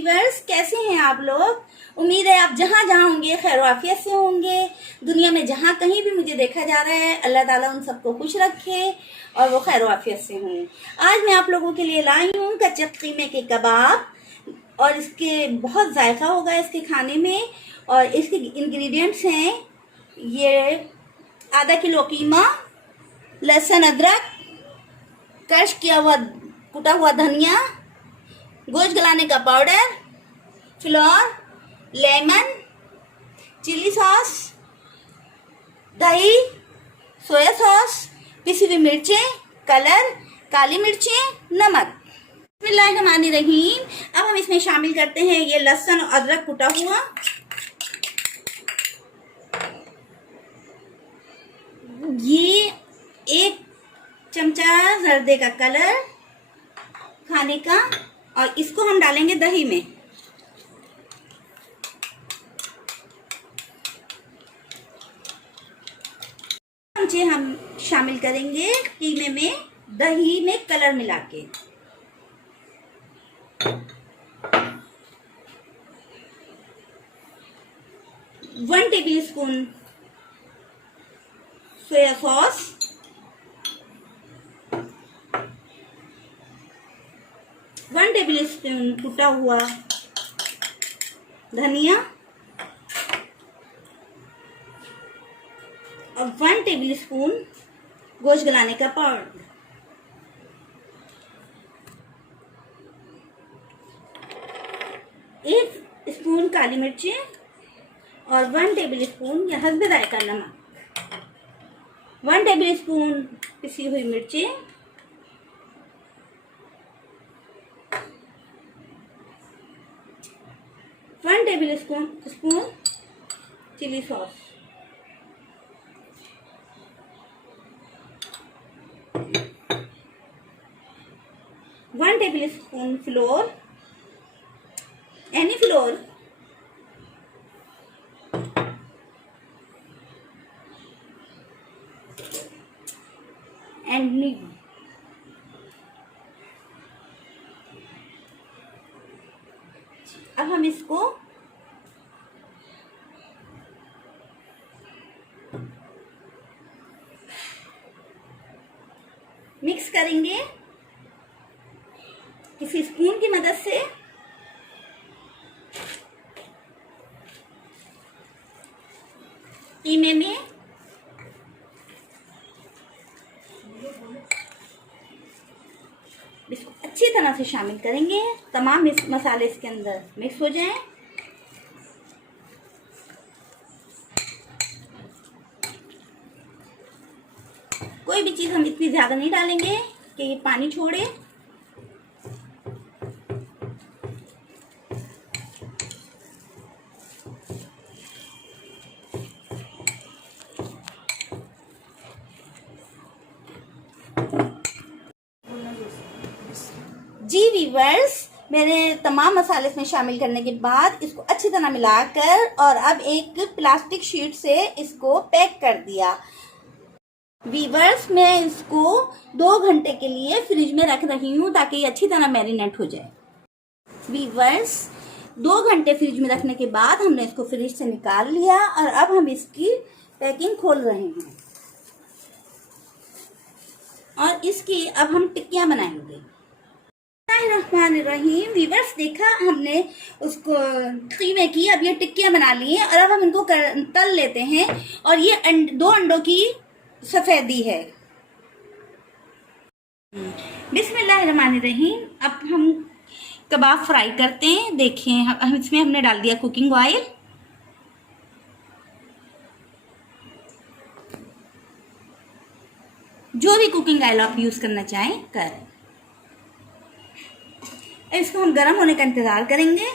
Viewers, कैसे हैं आप लोग। उम्मीद है आप जहाँ जहाँ होंगे खैर आफियत से होंगे। दुनिया में जहाँ कहीं भी मुझे देखा जा रहा है, अल्लाह ताला उन सबको खुश रखे और वो खैर आफियत से हों। आज मैं आप लोगों के लिए लाई हूँ कच्चे कीमे के कबाब और इसके बहुत जायका होगा इसके खाने में। और इसके इंग्रेडिएंट्स हैं ये आधा किलो कीमा, लहसुन अदरक, क्रश किया हुआ कुटा हुआ धनिया, गोश्त गलाने का powder, flour, lemon, chilli sauce, दही, सोया सॉस, पिसी हुई मिर्चें, कलर, काली मिर्चें, नमक। बिस्मिल्लाहिर्रहमानिर्रहीम। अब हम इसमें शामिल करते हैं ये लहसुन और अदरक कुटा हुआ, ये 1 चमचा जर्दे का कलर खाने का, और इसको हम डालेंगे दही में। चमचे हम शामिल करेंगे कीमे में दही में कलर मिला के। One table spoon soya sauce, 1 table spoon कुटा हुआ धनिया और 1 टेबल स्पून गोश्त गलाने का पाउडर। एक स्पून काली मिर्चें और 1 टेबल स्पून या हस्बे जायका नमक, 1 टेबल स्पून पिसी हुई मिर्चें, 1 tablespoon chilli sauce, 1 tablespoon flour, any flour, and नींबू। अब हम इसको मिक्स करेंगे किसी स्पून की मदद से। कीमे में इसको अच्छी तरह से शामिल करेंगे, तमाम मसाले इसके अंदर मिक्स हो जाएं। कोई भी चीज़ हम इतनी ज़्यादा नहीं डालेंगे कि ये पानी छोड़े। जी वीवर्स, मैंने तमाम मसाले इसमें शामिल करने के बाद इसको अच्छी तरह मिलाकर और अब एक प्लास्टिक शीट से इसको पैक कर दिया। वीवर्स, मैं इसको 2 घंटे के लिए फ्रिज में रख रही हूँ ताकि ये अच्छी तरह मैरिनेट हो जाए। वीवर्स, 2 घंटे फ्रिज में रखने के बाद हमने इसको फ्रिज से निकाल लिया और अब हम इसकी पैकिंग खोल रहे हैं और इसकी अब हम टिक्कियाँ बनाएंगे। बिस्मिल्लाहिर्रहमानिर्रहीम। वीवर्स, देखा हमने उसको कीमे की, अब ये टिक्कियाँ बना ली हैं और अब हम इनको तल लेते हैं। और ये 2 अंडों की सफेदी है। बिस्मिल्लाहिर्रहमानिर्रहीम। अब हम कबाब फ्राई करते हैं। देखें, हम इसमें हमने डाल दिया कुकिंग ऑयल, जो भी कुकिंग ऑयल आप यूज करना चाहें करें। इसको हम गर्म होने का इंतजार करेंगे।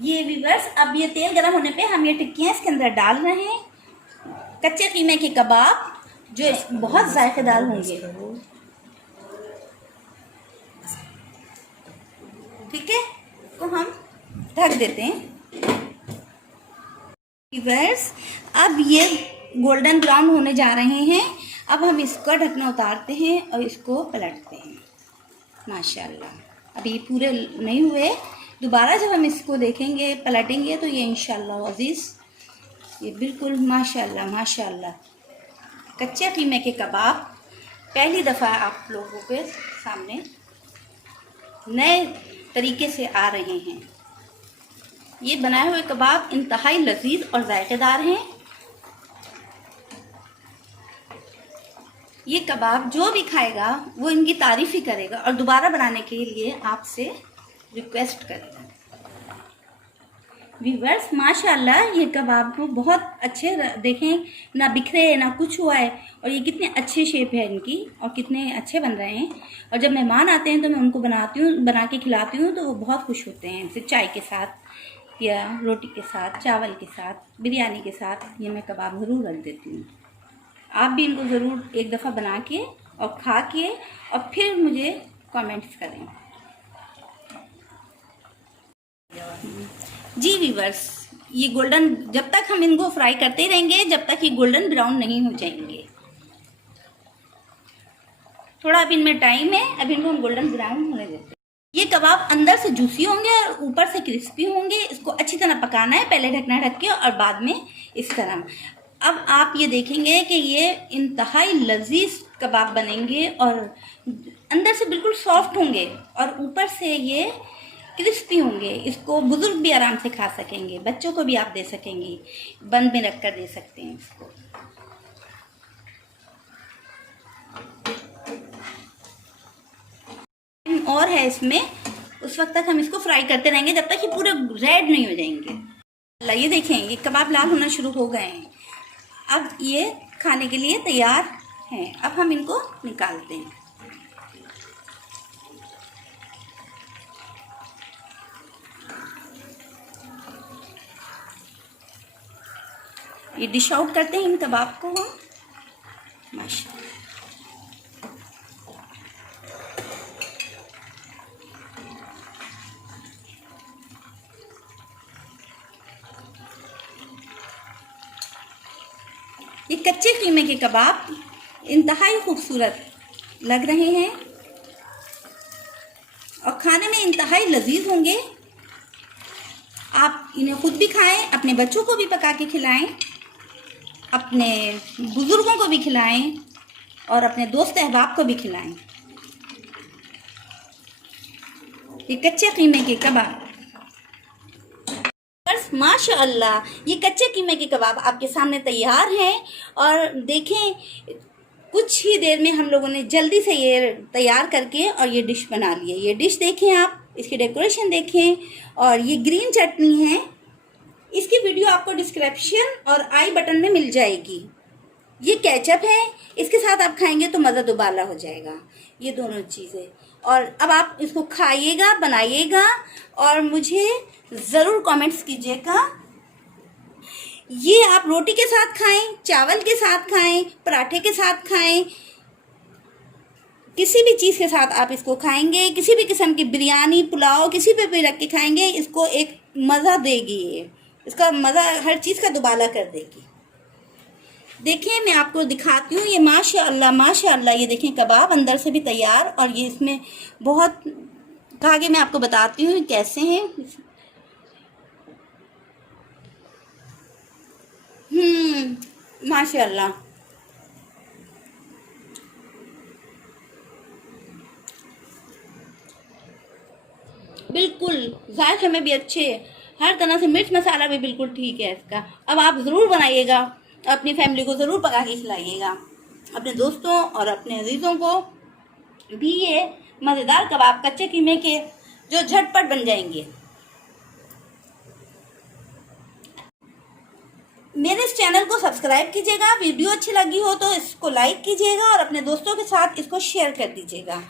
ये वीवर्स, अब ये तेल गर्म होने पे हम ये टिक्कियाँ इसके अंदर डाल रहे हैं, कच्चे कीमे के कबाब जो बहुत जायकेदार होंगे। ठीक है, तो हम ढक देते हैं। वीवर्स, अब ये गोल्डन ब्राउन होने जा रहे हैं। अब हम इसका ढकना उतारते हैं और इसको पलटते हैं। माशाल्लाह अभी पूरे नहीं हुए, दोबारा जब हम इसको देखेंगे पलटेंगे तो ये इंशाल्लाह अज़ीज़ ये बिल्कुल माशाल्लाह माशाल्लाह कच्चे कीमे के कबाब पहली दफ़ा आप लोगों के सामने नए तरीके से आ रहे हैं। ये बनाए हुए कबाब इंतहाई लजीज और जायकेदार हैं। ये कबाब जो भी खाएगा वो इनकी तारीफ ही करेगा और दोबारा बनाने के लिए आपसे रिक्वेस्ट करेगा। व्यूअर्स माशाल्लाह ये कबाब को बहुत अच्छे देखें, ना बिखरे ना कुछ हुआ है, और ये कितने अच्छे शेप है इनकी और कितने अच्छे बन रहे हैं। और जब मेहमान आते हैं तो मैं उनको बना के खिलाती हूँ तो वो बहुत खुश होते हैं। इनसे चाय के साथ या रोटी के साथ, चावल के साथ, बिरयानी के साथ ये मैं कबाब ज़रूर रख देती हूँ। आप भी इनको ज़रूर एक दफ़ा बना के और खा के और फिर मुझे कमेंट्स करें। जी व्यूअर्स ये गोल्डन, जब तक हम इनको फ्राई करते रहेंगे जब तक ये गोल्डन ब्राउन नहीं हो जाएंगे। थोड़ा अब इनमें टाइम है, अब इनको हम गोल्डन ब्राउन होने देते हैं। ये कबाब अंदर से जूसी होंगे और ऊपर से क्रिस्पी होंगे। इसको अच्छी तरह पकाना है, पहले ढकना ढक के और बाद में इस तरह। अब आप ये देखेंगे कि ये इंतहाई लजीज कबाब बनेंगे और अंदर से बिल्कुल सॉफ्ट होंगे और ऊपर से ये क्रिस्पी होंगे। इसको बुजुर्ग भी आराम से खा सकेंगे, बच्चों को भी आप दे सकेंगे, बंद में रख कर दे सकते हैं इसको। और है इसमें, उस वक्त तक हम इसको फ्राई करते रहेंगे जब तक ये पूरे रेड नहीं हो जाएंगे। ये देखें ये कबाब लाल होना शुरू हो गए हैं। अब ये खाने के लिए तैयार हैं। अब हम इनको निकालते हैं। ये डिश आउट करते हैं इन कबाब को हम। माशाल्लाह ये कच्चे कीमे के कबाब इंतहाई खूबसूरत लग रहे हैं और खाने में इंतहाई लजीज होंगे। आप इन्हें खुद भी खाएं, अपने बच्चों को भी पका के खिलाएं, अपने बुजुर्गों को भी खिलाएं और अपने दोस्त अहबाब को भी खिलाएं। ये कच्चे कीमे के कबाब माशाअल्लाह ये कच्चे कीमे के कबाब आपके सामने तैयार हैं। और देखें कुछ ही देर में हम लोगों ने जल्दी से ये तैयार करके और ये डिश बना ली है। ये डिश देखें आप, इसकी डेकोरेशन देखें और ये ग्रीन चटनी है। इसकी वीडियो आपको डिस्क्रिप्शन और आई बटन में मिल जाएगी। ये केचप है, इसके साथ आप खाएंगे तो मज़ा दुबाला हो जाएगा। ये दोनों चीज़ें। और अब आप इसको खाइएगा, बनाइएगा और मुझे ज़रूर कमेंट्स कीजिएगा। ये आप रोटी के साथ खाएं, चावल के साथ खाएं, पराठे के साथ खाएं, किसी भी चीज़ के साथ आप इसको खाएंगे, किसी भी किस्म की बिरयानी, पुलाव, किसी पे भी रख के खाएंगे, इसको एक मज़ा देगी। ये इसका मज़ा हर चीज़ का दुबाला कर देगी। देखें मैं आपको दिखाती हूँ। ये माशाअल्लाह माशाअल्लाह ये देखें कबाब अंदर से भी तैयार और ये इसमें बहुत आगे मैं आपको बताती हूँ कैसे हैं। माशाअल्लाह बिल्कुल जायके में भी अच्छे, हर तरह से मिर्च मसाला भी बिल्कुल ठीक है इसका। अब आप ज़रूर बनाइएगा, अपनी फैमिली को ज़रूर पका के खिलाइएगा, अपने दोस्तों और अपने अजीज़ों को भी। ये मज़ेदार कबाब कच्चे कीमे के जो झटपट बन जाएंगे। मेरे इस चैनल को सब्सक्राइब कीजिएगा, वीडियो अच्छी लगी हो तो इसको लाइक कीजिएगा और अपने दोस्तों के साथ इसको शेयर कर दीजिएगा।